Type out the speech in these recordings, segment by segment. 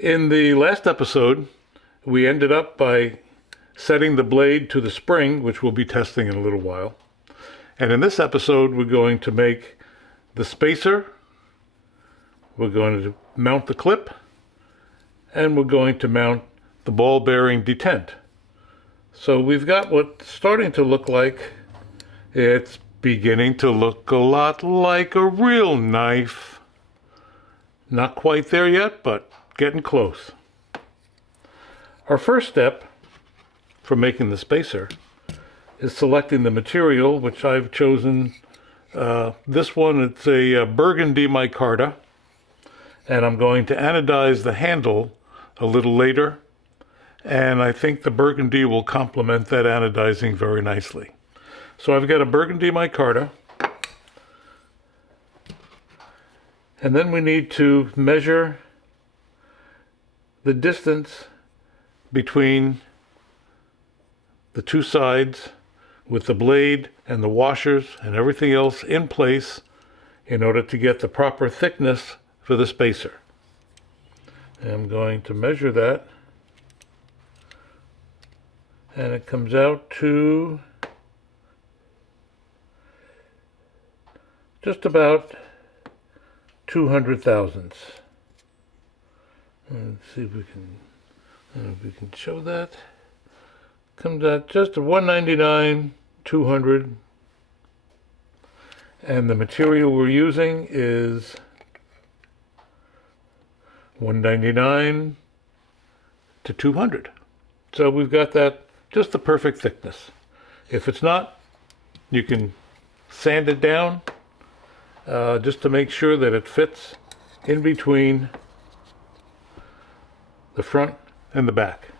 In the last episode, we ended up by setting the blade to the spring, which we'll be testing in a little while. And in this episode, we're going to make the spacer, we're going to mount the clip, and we're going to mount the ball bearing detent. So we've got what's starting to look like, it's beginning to look a lot like a real knife. Not quite there yet, but getting close. Our first step for making the spacer is selecting the material, which I've chosen. This one, it's a burgundy micarta, and I'm going to anodize the handle a little later, and I think the burgundy will complement that anodizing very nicely. So I've got a burgundy micarta, and then we need to measure the distance between the two sides with the blade and the washers and everything else in place in order to get the proper thickness for the spacer. And I'm going to measure that, and it comes out to just about 200 thousandths. Let's see if we can show that. Comes out just a 199, 200. And the material we're using is 199 to 200. So we've got that just the perfect thickness. If it's not, you can sand it down just to make sure that it fits in between the front and the back.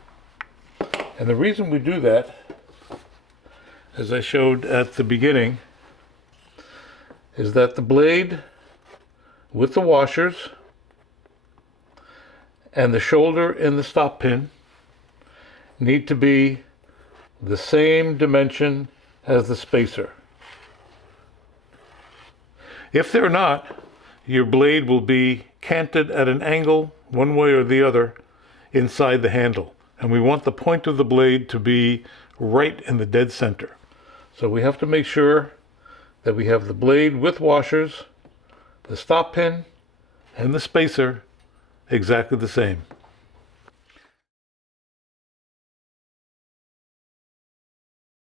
And the reason we do that, as I showed at the beginning, is that the blade with the washers and the shoulder and the stop pin need to be the same dimension as the spacer. If they're not, your blade will be canted at an angle one way or the other inside the handle. And we want the point of the blade to be right in the dead center. So we have to make sure that we have the blade with washers, the stop pin, and the spacer exactly the same.